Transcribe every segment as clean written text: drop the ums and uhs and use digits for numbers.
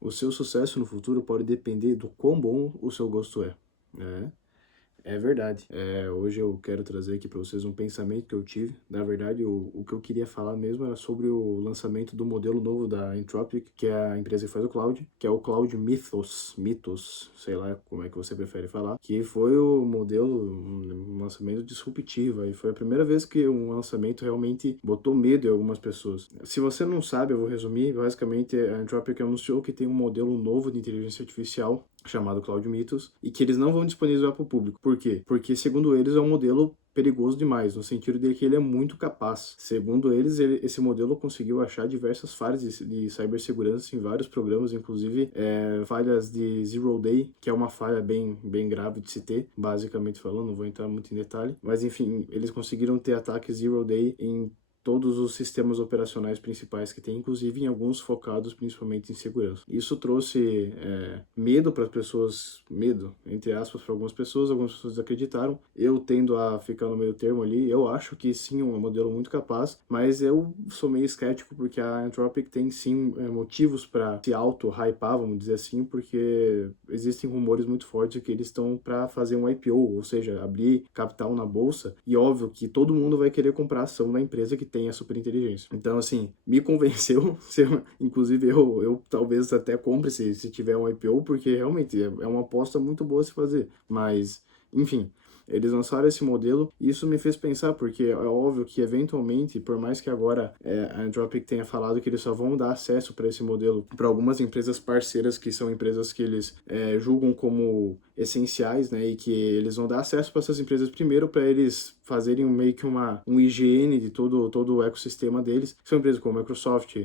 O seu sucesso no futuro pode depender do quão bom o seu gosto é. É verdade. Hoje eu quero trazer aqui para vocês um pensamento que eu tive. Na verdade, o que eu queria falar mesmo era sobre o lançamento do modelo novo da Anthropic, que é a empresa que faz o Cloud, que é o Cloud Mythos, sei lá como é que você prefere falar, que foi o modelo, um lançamento disruptivo, e foi a primeira vez que um lançamento realmente botou medo em algumas pessoas. Se você não sabe, eu vou resumir. Basicamente, a Anthropic anunciou que tem um modelo novo de inteligência artificial chamado Cloud Mythos, e que eles não vão disponibilizar para o público. Por quê? Porque, segundo eles, é um modelo perigoso demais, no sentido de que ele é muito capaz. Segundo eles, esse modelo conseguiu achar diversas falhas de cibersegurança em vários programas, inclusive falhas de Zero Day, que é uma falha bem grave de se ter, basicamente falando, não vou entrar muito em detalhe, mas enfim, eles conseguiram ter ataques Zero Day em todos os sistemas operacionais principais que tem, inclusive em alguns focados principalmente em segurança. Isso trouxe medo para as pessoas, medo, entre aspas, para algumas pessoas acreditaram. Eu tendo a ficar no meio termo ali, eu acho que sim, é um modelo muito capaz, mas eu sou meio escético porque a Anthropic tem sim motivos para se auto-hypar, vamos dizer assim, porque existem rumores muito fortes que eles estão para fazer um IPO, ou seja, abrir capital na bolsa, e óbvio que todo mundo vai querer comprar ação da empresa que tem a superinteligência. Então, assim, me convenceu, inclusive eu talvez até compre se tiver um IPO, porque realmente é uma aposta muito boa se fazer, mas, enfim, eles lançaram esse modelo e isso me fez pensar, porque é óbvio que eventualmente, por mais que agora a Anthropic tenha falado que eles só vão dar acesso para esse modelo para algumas empresas parceiras, que são empresas que eles julgam como essenciais, né, e que eles vão dar acesso para essas empresas primeiro para eles fazerem meio que um higiene de todo o ecossistema deles. São empresas como Microsoft,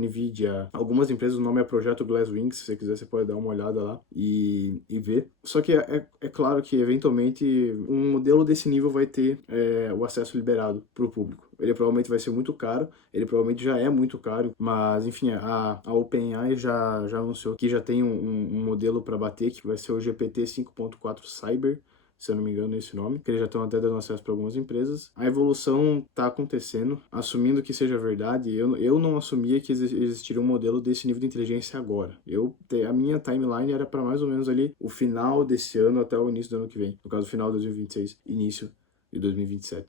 Nvidia, algumas empresas, o nome é Projeto Glasswing, se você quiser você pode dar uma olhada lá e ver. Só que é claro que eventualmente um modelo desse nível vai ter o acesso liberado para o público. Ele provavelmente vai ser muito caro, ele provavelmente já é muito caro, mas enfim, a OpenAI já anunciou que já tem um modelo para bater, que vai ser o GPT 5.4 Cyber, se eu não me engano é esse nome, que eles já estão até dando acesso para algumas empresas. A evolução está acontecendo, assumindo que seja verdade, eu não assumia que existiria um modelo desse nível de inteligência agora. A minha timeline era para mais ou menos ali o final desse ano até o início do ano que vem, no caso final de 2026, início de 2027.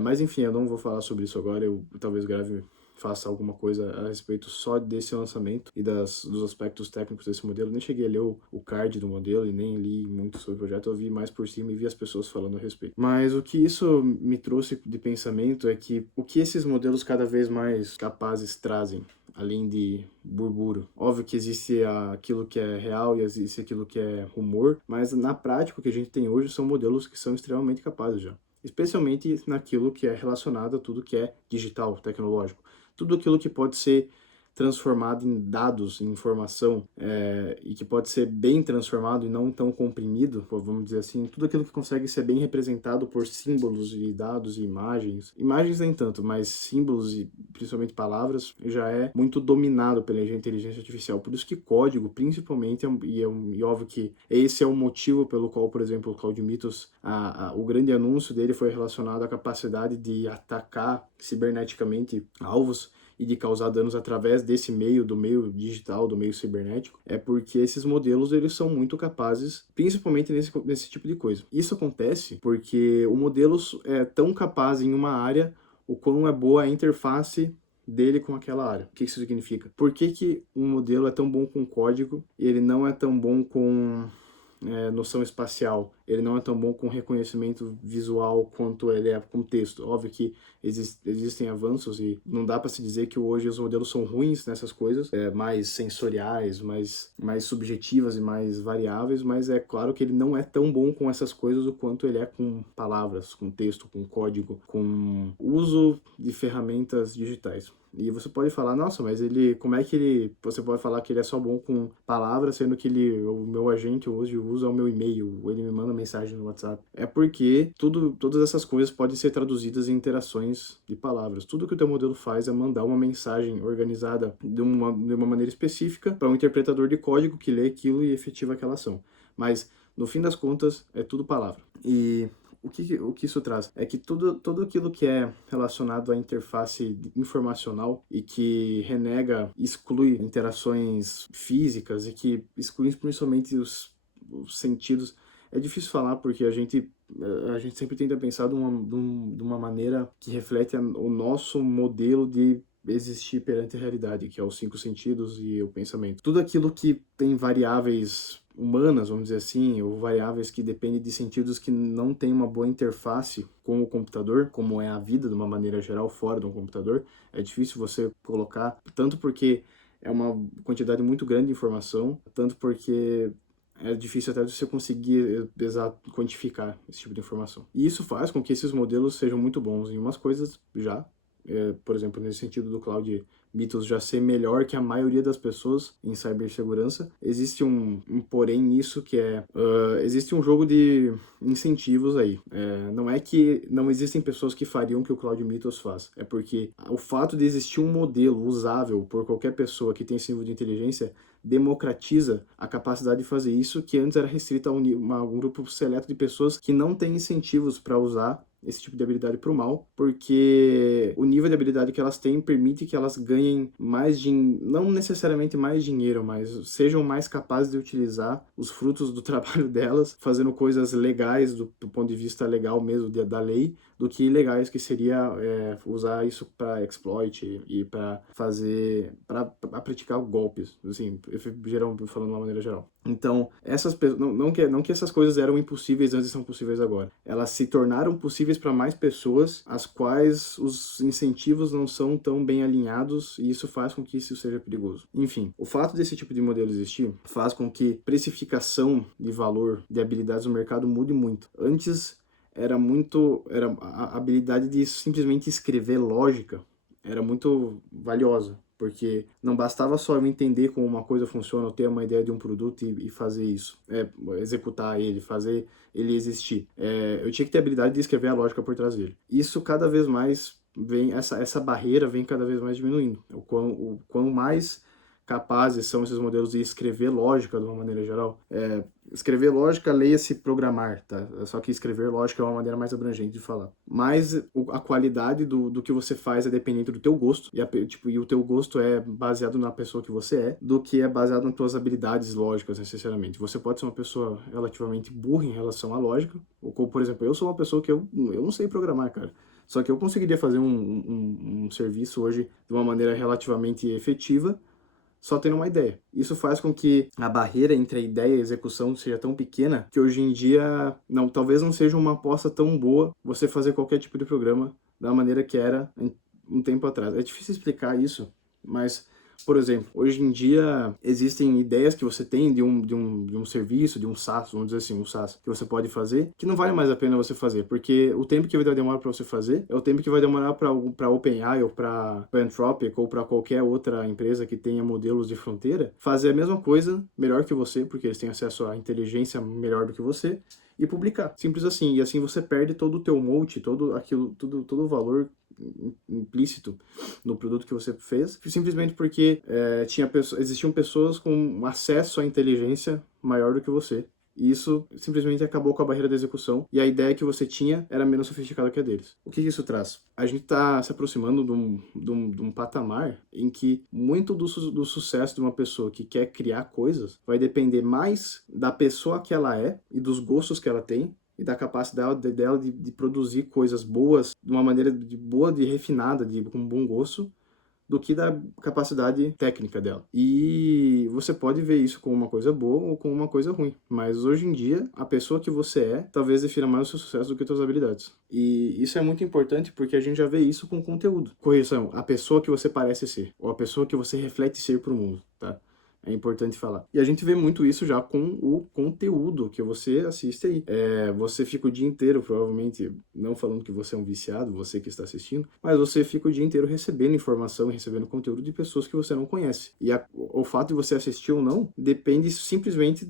Mas enfim, eu não vou falar sobre isso agora, eu talvez grave faça alguma coisa a respeito só desse lançamento e dos aspectos técnicos desse modelo. Nem cheguei a ler o card do modelo e nem li muito sobre o projeto, eu vi mais por cima e vi as pessoas falando a respeito. Mas o que isso me trouxe de pensamento é que o que esses modelos cada vez mais capazes trazem, além de burburo. Óbvio que existe aquilo que é real e existe aquilo que é rumor, mas na prática o que a gente tem hoje são modelos que são extremamente capazes já. Especialmente naquilo que é relacionado a tudo que é digital, tecnológico. Tudo aquilo que pode ser transformado em dados, em informação, e que pode ser bem transformado e não tão comprimido, vamos dizer assim, tudo aquilo que consegue ser bem representado por símbolos e dados e imagens. Imagens nem tanto, mas símbolos e principalmente palavras já é muito dominado pela inteligência artificial. Por isso que código, principalmente, e óbvio que esse é o motivo pelo qual, por exemplo, o Cloud Mythos, o grande anúncio dele foi relacionado à capacidade de atacar ciberneticamente alvos e de causar danos através desse meio, do meio digital, do meio cibernético, é porque esses modelos eles são muito capazes, principalmente nesse tipo de coisa. Isso acontece porque o modelo é tão capaz em uma área, o quão é boa a interface dele com aquela área. O que isso significa? Por que um modelo é tão bom com código e ele não é tão bom com noção espacial? Ele não é tão bom com reconhecimento visual quanto ele é com texto. Óbvio que existem avanços e não dá para se dizer que hoje os modelos são ruins nessas coisas, mais sensoriais, mais subjetivas e mais variáveis, mas é claro que ele não é tão bom com essas coisas o quanto ele é com palavras, com texto, com código, com uso de ferramentas digitais. E você pode falar, nossa, mas você pode falar que ele é só bom com palavras, sendo que o meu agente hoje usa o meu e-mail, ele me manda mensagem no WhatsApp. É porque todas essas coisas podem ser traduzidas em interações de palavras. Tudo que o teu modelo faz é mandar uma mensagem organizada de uma maneira específica para um interpretador de código que lê aquilo e efetiva aquela ação. Mas, no fim das contas, é tudo palavra. E o que isso traz? É que tudo aquilo que é relacionado à interface informacional e que renega, exclui interações físicas e que exclui principalmente os sentidos. É difícil falar porque a gente sempre tenta pensar de uma maneira que reflete o nosso modelo de existir perante a realidade, que é os cinco sentidos e o pensamento. Tudo aquilo que tem variáveis humanas, vamos dizer assim, ou variáveis que dependem de sentidos que não têm uma boa interface com o computador, como é a vida de uma maneira geral fora do computador, é difícil você colocar, tanto porque é uma quantidade muito grande de informação, tanto porque é difícil até você conseguir quantificar esse tipo de informação. E isso faz com que esses modelos sejam muito bons em umas coisas já, por exemplo, nesse sentido do Cloud Mythos já ser melhor que a maioria das pessoas em cibersegurança. Existe um porém nisso que existe um jogo de incentivos aí. Não é que não existem pessoas que fariam o que o Cloud Mythos faz. É porque o fato de existir um modelo usável por qualquer pessoa que tem esse nível de inteligência democratiza a capacidade de fazer isso, que antes era restrita a um grupo seleto de pessoas que não têm incentivos para usar esse tipo de habilidade para o mal, porque o nível de habilidade que elas têm permite que elas ganhem mais não necessariamente mais dinheiro, mas sejam mais capazes de utilizar os frutos do trabalho delas, fazendo coisas legais do ponto de vista legal mesmo da lei, do que ilegais, que seria usar isso para exploit e para praticar golpes, assim, falando de uma maneira geral. Então, essas pessoas, não que essas coisas eram impossíveis antes e são possíveis agora. Elas se tornaram possíveis para mais pessoas, as quais os incentivos não são tão bem alinhados, e isso faz com que isso seja perigoso. Enfim, o fato desse tipo de modelo existir faz com que precificação de valor de habilidades no mercado mude muito. Antes era a habilidade de simplesmente escrever lógica era muito valiosa, porque não bastava só eu entender como uma coisa funciona, eu ter uma ideia de um produto e fazer isso, executar ele, fazer ele existir. Eu tinha que ter a habilidade de escrever a lógica por trás dele. Isso cada vez mais essa barreira vem cada vez mais diminuindo. O quão mais capazes são esses modelos de escrever lógica de uma maneira geral. Escrever lógica, leia-se programar, tá? Só que escrever lógica é uma maneira mais abrangente de falar. Mas a qualidade do que você faz é dependente do teu gosto, e o teu gosto é baseado na pessoa que você do que é baseado nas tuas habilidades lógicas, necessariamente. Você pode ser uma pessoa relativamente burra em relação à lógica, ou como, por exemplo, eu sou uma pessoa que eu não sei programar, cara. Só que eu conseguiria fazer um serviço hoje de uma maneira relativamente efetiva, só tendo uma ideia. Isso faz com que a barreira entre a ideia e a execução seja tão pequena que hoje em dia talvez não seja uma aposta tão boa você fazer qualquer tipo de programa da maneira que era um tempo atrás. É difícil explicar isso, mas, por exemplo, hoje em dia existem ideias que você tem de um serviço, de um SaaS, vamos dizer assim, um SaaS, que você pode fazer, que não vale mais a pena você fazer, porque o tempo que vai demorar para você fazer é o tempo que vai demorar para OpenAI ou para Anthropic ou para qualquer outra empresa que tenha modelos de fronteira fazer a mesma coisa melhor que você, porque eles têm acesso à inteligência melhor do que você, e publicar. Simples assim. E assim você perde todo o teu moat, todo o valor implícito no produto que você fez, simplesmente porque existiam pessoas com acesso à inteligência maior do que você. E isso simplesmente acabou com a barreira da execução, e a ideia que você tinha era menos sofisticada que a deles. O que isso traz? A gente está se aproximando de um patamar em que muito do sucesso de uma pessoa que quer criar coisas vai depender mais da pessoa que ela é e dos gostos que ela tem, e da capacidade dela de produzir coisas boas de uma maneira de refinada, com bom gosto, do que da capacidade técnica dela. E você pode ver isso como uma coisa boa ou como uma coisa ruim. Mas hoje em dia, a pessoa que você talvez defina mais o seu sucesso do que as suas habilidades. E isso é muito importante porque a gente já vê isso com conteúdo. Correção, a pessoa que você parece ser, ou a pessoa que você reflete ser para o mundo, tá? É importante falar. E a gente vê muito isso já com o conteúdo que você assiste aí. Você fica o dia inteiro, provavelmente, não falando que você é um viciado, você que está assistindo, mas você fica o dia inteiro recebendo informação e recebendo conteúdo de pessoas que você não conhece. E o fato de você assistir ou não depende simplesmente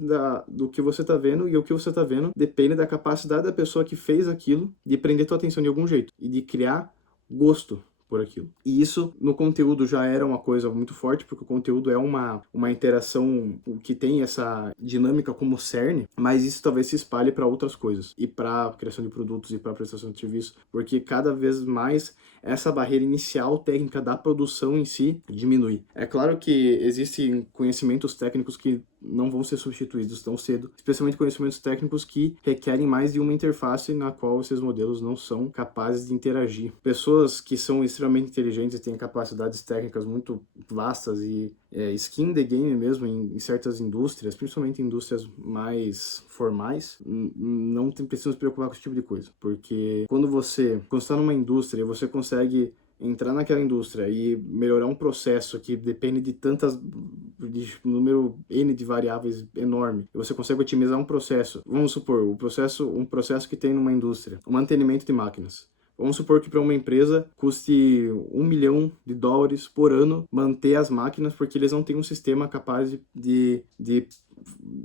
do que você está vendo, e o que você está vendo depende da capacidade da pessoa que fez aquilo de prender tua atenção de algum jeito e de criar gosto por aquilo. E isso no conteúdo já era uma coisa muito forte, porque o conteúdo é uma interação que tem essa dinâmica como cerne, mas isso talvez se espalhe para outras coisas, e para criação de produtos e para prestação de serviço, porque cada vez mais essa barreira inicial técnica da produção em si diminui. É claro que existem conhecimentos técnicos que não vão ser substituídos tão cedo, especialmente conhecimentos técnicos que requerem mais de uma interface na qual esses modelos não são capazes de interagir. Pessoas que são extremamente inteligentes e têm capacidades técnicas muito vastas e skin the game mesmo em certas indústrias, principalmente indústrias mais formais, não precisam se preocupar com esse tipo de coisa, porque quando você está numa indústria, você consegue entrar naquela indústria e melhorar um processo que depende de número N de variáveis enorme, e você consegue otimizar um processo, vamos supor, um processo que tem numa indústria, o mantenimento de máquinas. Vamos supor que para uma empresa custe $1 milhão por ano manter as máquinas, porque eles não têm um sistema capaz de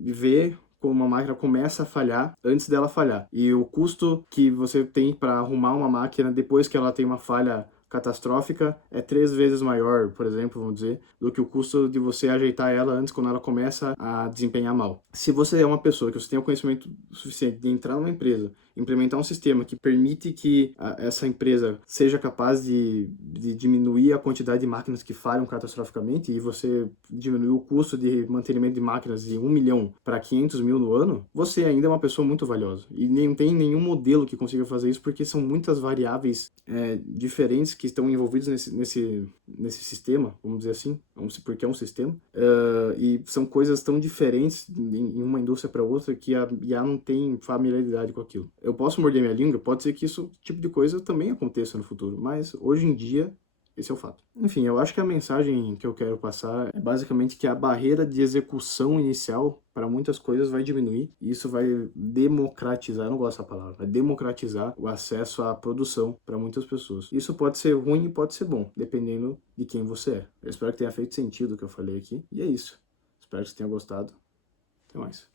ver como uma máquina começa a falhar antes dela falhar. E o custo que você tem para arrumar uma máquina depois que ela tem uma falha catastrófica é 3 vezes maior, por exemplo, vamos dizer, do que o custo de você ajeitar ela antes quando ela começa a desempenhar mal. Se você é uma pessoa que você tem o conhecimento suficiente de entrar numa empresa, implementar um sistema que permite que essa empresa seja capaz de diminuir a quantidade de máquinas que falham catastroficamente, e você diminuir o custo de mantenimento de máquinas de 1 milhão para 500 mil no ano, você ainda é uma pessoa muito valiosa. E nem tem nenhum modelo que consiga fazer isso, porque são muitas variáveis diferentes que estão envolvidos nesse sistema, vamos dizer assim, porque é um sistema, e são coisas tão diferentes em uma indústria para outra que a IA não tem familiaridade com aquilo. Eu posso morder minha língua, pode ser que isso tipo de coisa também aconteça no futuro, mas hoje em dia esse é o fato. Enfim, eu acho que a mensagem que eu quero passar é basicamente que a barreira de execução inicial para muitas coisas vai diminuir, e isso vai democratizar, eu não gosto dessa palavra, vai democratizar o acesso à produção para muitas pessoas. Isso pode ser ruim e pode ser bom, dependendo de quem você é. Eu espero que tenha feito sentido o que eu falei aqui, e é isso. Espero que você tenha gostado. Até mais.